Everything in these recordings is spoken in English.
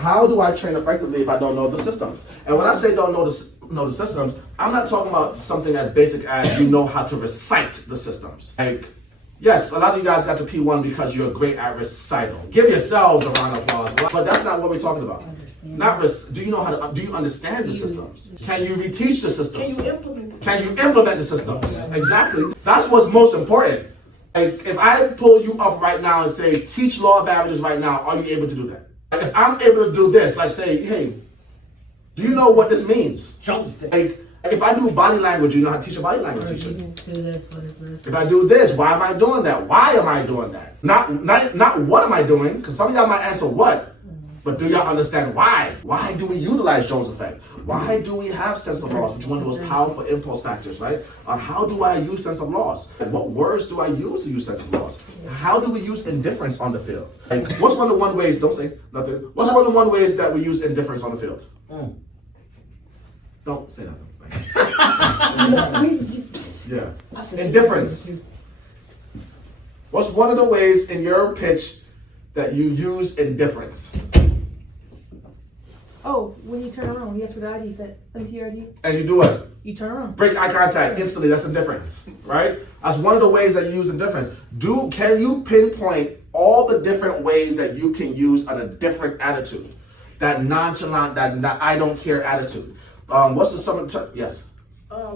how do I train effectively if I don't know the systems? And when I say don't know the systems, I'm not talking about something as basic as you know how to recite the systems. Like, yes, a lot of you guys got to P1 because you're great at recital. Give yourselves a round of applause. But that's not what we're talking about. Do you know how to? Do you understand the systems? Can you reteach the systems? Can you implement the systems? Exactly. That's what's most important. Like, if I pull you up right now and say, teach law of averages right now, are you able to do that? Like, if I'm able to do this, like say, hey, do you know what this means? Like, if I do body language, you know how to teach a body language teacher. If I do this, why am I doing that? Why am I doing that? Not what am I doing? Because some of y'all might answer what, but do y'all understand why? Why do we utilize Jones effect? Why do we have sense of loss, which is one of the most powerful impulse factors, right? How do I use sense of loss? And what words do I use to use sense of loss? How do we use indifference on the field? Like, what's one of the one ways, don't say nothing, what's one of the one ways that we use indifference on the field? Don't say nothing. Yeah. Indifference. What's one of the ways in your pitch that you use indifference? Oh, when you turn around, yes, for the ID, you said, let me see your ID. And you do what? You turn around. Break eye contact instantly. That's indifference, right? That's one of the ways that you use indifference. Can you pinpoint all the different ways that you can use a different attitude? That nonchalant, that I don't care attitude. What's the summer term? Yes.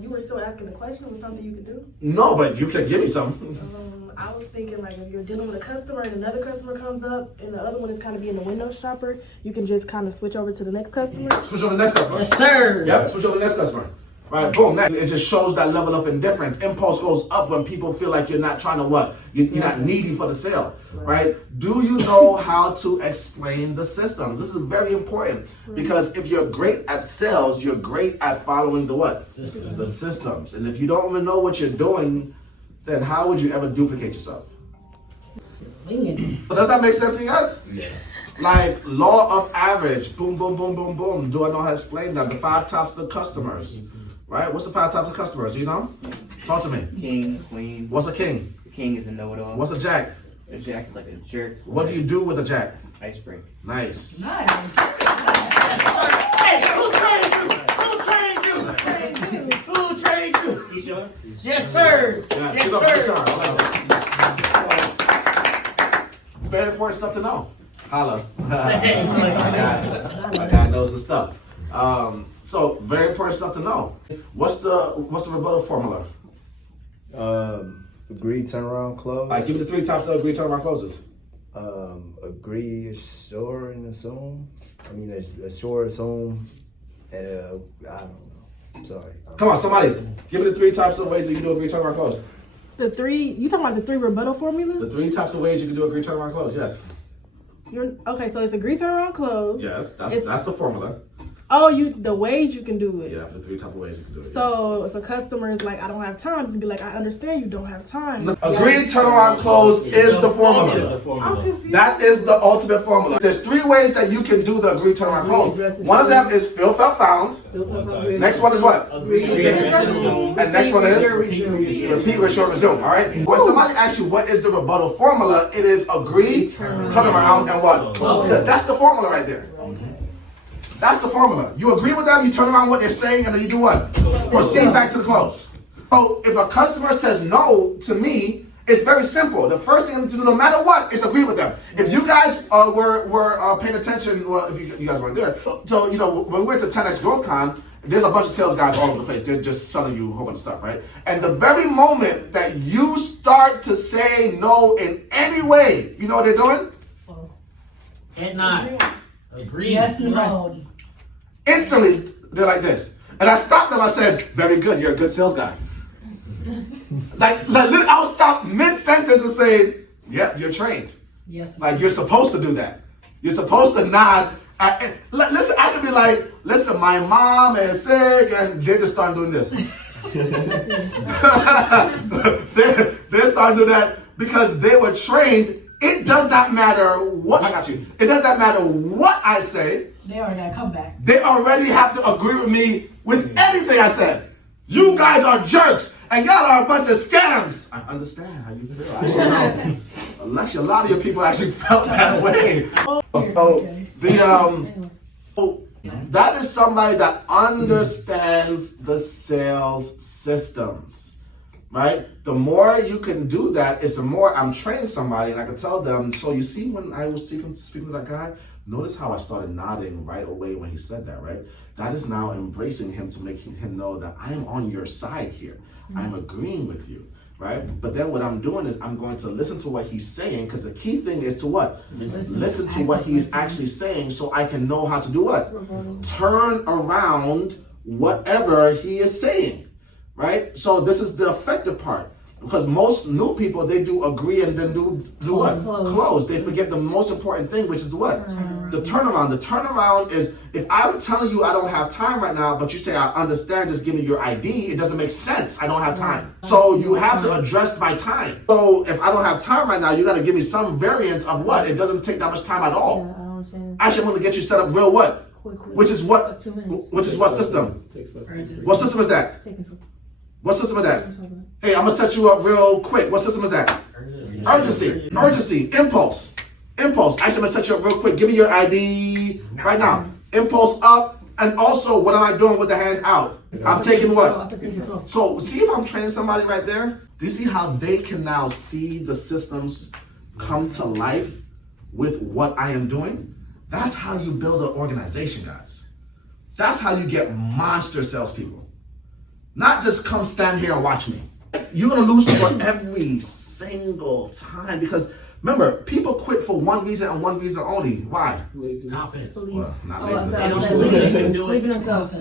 You were still asking a question with something you could do? No, but you can give me some. I was thinking, like, if you're dealing with a customer and another customer comes up and the other one is kind of being the window shopper, you can just kind of switch over to the next customer. Switch over to the next customer. Yes, sir. Yep, switch over to the next customer. Right, boom. It just shows that level of indifference. Impulse goes up when people feel like you're not trying to what? You're not needy for the sale, right? Do you know how to explain the systems? This is very important because if you're great at sales, you're great at following the what? Systems. The systems. And if you don't even know what you're doing, then how would you ever duplicate yourself? So does that make sense to you guys? Yeah. Like law of average, boom, boom, boom, boom, boom. Do I know how to explain that? The 5 types of customers, right? What's the 5 types of customers? Do you know? Talk to me. King, queen. What's a king? The king is a know-it-all. What's a jack? A jack is like a jerk. What do you do with a jack? Ice break. Nice. Nice. Hey, who trained you? Who trained you? Who trained you? Keyshawn? Yes, sir. Yes, give up for Keyshawn. Very important stuff to know. Holla. My guy knows the stuff. So very important stuff to know. What's the rebuttal formula? Agree, turn around, close. All right, give me the 3 types of agree, turn around, closes. Agree, assure, and assume. I mean, assure, assume, and I don't know. Sorry. Come on, somebody. Give me the 3 types of ways that you do agree, turn around, close. You talking about the 3 rebuttal formulas? The 3 types of ways you can do agree, turn around, close. Yes. Okay, so it's agree, turn around, close. Yes, that's the formula. The ways you can do it. Yeah, the 3 type of ways you can do it. So if a customer is like, I don't have time, you can be like, I understand you don't have time. Agree, turn around, close is the formula. I'm confused. That is the ultimate formula. There's 3 ways that you can do the agree, turn around, close. One of them is fill, felt, found. Next one is what? And next one is repeat, reassure, resume. All right. When somebody asks you what is the rebuttal formula, it is agree, turn around, and what? Because that's the formula right there. That's the formula. You agree with them, you turn around what they're saying, and then you do what? Proceed back to the close. So if a customer says no to me, it's very simple. The first thing I need to do, no matter what, is agree with them. If you guys were paying attention, well, if you guys weren't there, so when we went to 10X Growth Con, there's a bunch of sales guys all over the place. They're just selling you a whole bunch of stuff, right? And the very moment that you start to say no in any way, you know what they're doing? Can't not. Agree. Yes, no. Instantly, they're like this. And I stopped them. I said, very good. You're a good sales guy. like I would stop mid-sentence and say, yep, you're trained. Yes. Like, you're supposed to do that. You're supposed to nod. Listen, I could be like, listen, my mom is sick, and they just start doing this. They're starting to do that because they were trained. It does not matter what, I got you. It does not matter what I say. They already got to come back. They already have to agree with me with anything I said. You guys are jerks, and y'all are a bunch of scams. I understand how you feel. Actually, a lot of your people actually felt that way. The so that is somebody that understands the sales systems, right? The more you can do that is the more I'm training somebody, and I can tell them. So you see, when I was speaking to that guy, notice how I started nodding right away when he said that, right? That is now embracing him to make him know that I am on your side here. I'm agreeing with you. Right? But then what I'm doing is I'm going to listen to what he's saying, because the key thing is to what? Listen to what he's actually saying, so I can know how to do what? Turn around whatever he is saying, right? So this is the effective part, because most new people, they do agree and then do what? Close. They forget the most important thing, which is what? The turnaround. The turnaround is, if I'm telling you I don't have time right now, but you say I understand, just give me your ID, it doesn't make sense. I don't have time. So you have to address my time. So if I don't have time right now, you got to give me some variance of what? It doesn't take that much time at all. Yeah, I don't understand. Actually, I'm going to get you set up real what? Quick. Which is what? 2 minutes. Which is what system? Urgency. What system is that? Take control. What system is that? Hey, I'm gonna set you up real quick. What system is that? Urgency. Impulse. Actually, I'm gonna set you up real quick. Give me your ID right now. Impulse up. And also, what am I doing with the hand out? I'm taking what? Take control. So, see if I'm training somebody right there? Do you see how they can now see the systems come to life with what I am doing? That's how you build an organization, guys. That's how you get monster salespeople. Not just come stand here and watch me. You're gonna lose people every single time, because remember, people quit for one reason and one reason only. Why? Confidence. Well, not Oh, laziness. They don't believe they can do it. Believe in themselves.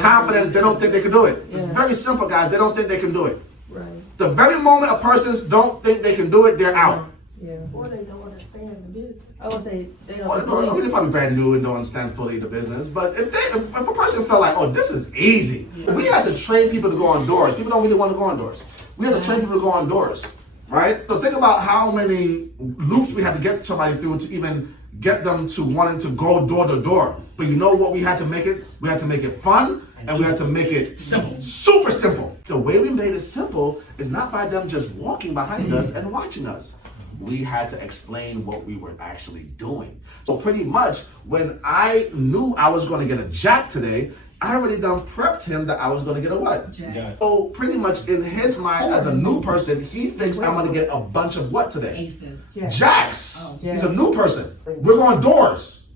Confidence, they don't think they can do it. It's Yeah. very simple, guys. They don't think they can do it. Right. The very moment a person don't think they can do it, they're out. Yeah. Or they don't understand the business. I would say they don't Well, believe. they're probably brand new and don't understand fully the business. But if a person felt like, oh, this is easy, we had to train people to go on doors. People don't really want to go on doors. We had to train people to go on doors, right? So think about how many loops we had to get somebody through to even get them to wanting to go door to door. But you know what we had to make it? We had to make it fun, and we had to make it Simple. super simple. The way we made it simple is not by them just walking behind us and watching us. We had to explain what we were actually doing. So pretty much, when I knew I was going to get a jack today, I already done prepped him that I was going to get a what? Jack. So pretty much in his mind, as a new person, he thinks I'm going to get a bunch of what today? Aces. Yeah. Jacks. Oh. He's a new person. We're going doors.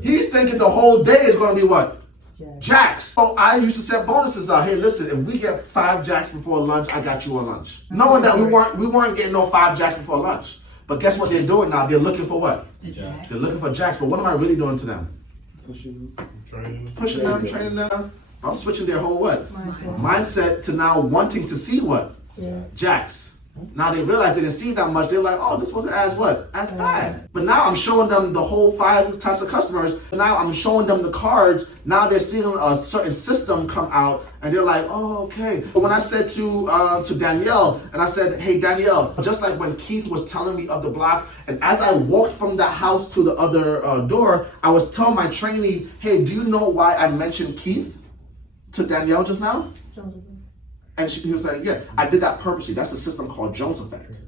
He's thinking the whole day is going to be what? Jacks. So I used to set bonuses out. Hey, listen, if we get 5 jacks before lunch, I got you on lunch. Knowing that we weren't getting no 5 jacks before lunch. But guess what they're doing now? They're looking for what? The Jack. They're looking for jacks. But what am I really doing to them? Pushing Them, training them. I'm switching their whole what? Mindset to now wanting to see what? Yeah. Jacks. Now they realize they didn't see that much. They're like, oh, this wasn't as what? As bad. But now I'm showing them the whole 5 types of customers. Now I'm showing them the cards. Now they're seeing a certain system come out, and they're like, oh, okay. But when I said to Danielle, and I said, hey, Danielle, just like when Keith was telling me of the block, and as I walked from that house to the other door, I was telling my trainee, hey, do you know why I mentioned Keith to Danielle just now? And he was like, yeah, I did that purposely. That's a system called Jones effect.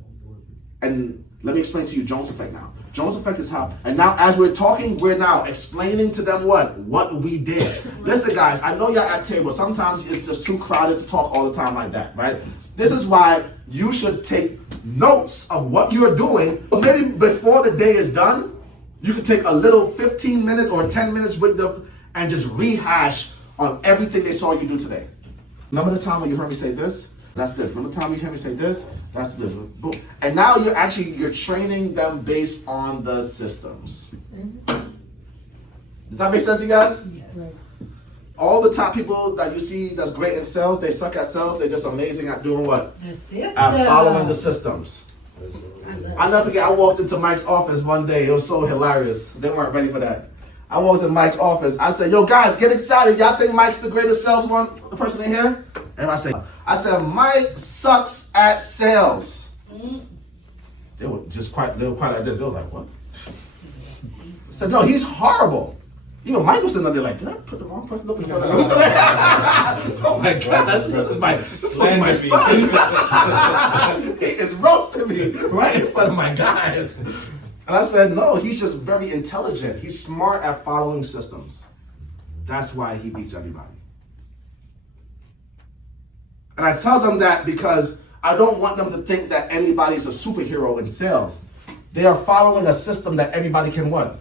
And let me explain to you Jones effect now. Jones effect is how, and now as we're talking, we're now explaining to them what we did. Listen, guys, I know you're at table. Sometimes it's just too crowded to talk all the time like that, right? This is why you should take notes of what you're doing. But maybe before the day is done, you can take a little 15 minutes or 10 minutes with them and just rehash on everything they saw you do today. Remember the time when you heard me say this? That's this. Remember the time you heard me say this? That's this. Boom. And now you're training them based on the systems. Does that make sense to you guys? Yes. All the top people that you see that's great in sales, they suck at sales. They're just amazing at doing what? The system. At following the systems. I'll never forget, I walked into Mike's office one day. It was so hilarious. They weren't ready for that. I walked in Mike's office. I said, yo, guys, get excited. Y'all think Mike's the greatest person in here? And I said, Mike sucks at sales. They were quiet like this. They was like, what? I said, no, he's horrible. You know, Mike was sitting there like, did I put the wrong person up in front of him today? Oh my gosh, this is my son. He is roasting me right in front of my guys. And I said, no, he's just very intelligent. He's smart at following systems. That's why he beats everybody. And I tell them that because I don't want them to think that anybody's a superhero in sales. They are following a system that everybody can what?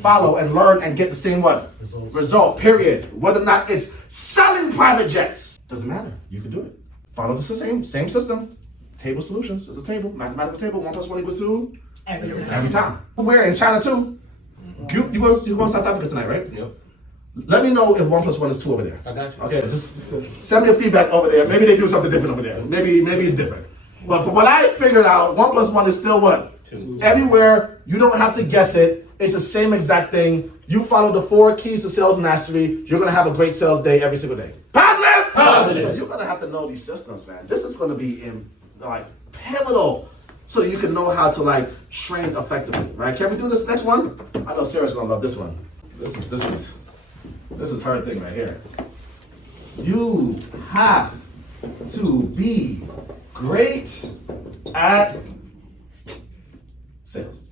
Follow and learn and get the same what? Result, period. Whether or not it's selling private jets. Doesn't matter. You can do it. Follow the same system. Table solutions. It's a table. Mathematical table. 1 + 1 = 2. Every time. Where in China too? You go to South Africa tonight, right? Yep. Let me know if 1 + 1 is 2 over there. I got you. Okay, just send me a feedback over there. Maybe they do something different over there. Maybe it's different. But from what I figured out, 1 + 1 is still what? 2. Anywhere, you don't have to guess it. It's the same exact thing. You follow the 4 keys to sales mastery, you're gonna have a great sales day every single day. Positive! Positive. So you're gonna have to know these systems, man. This is gonna be pivotal. So you can know how to train effectively, right? Can we do this next one? I know Sarah's gonna love this one. This is her thing right here. You have to be great at sales.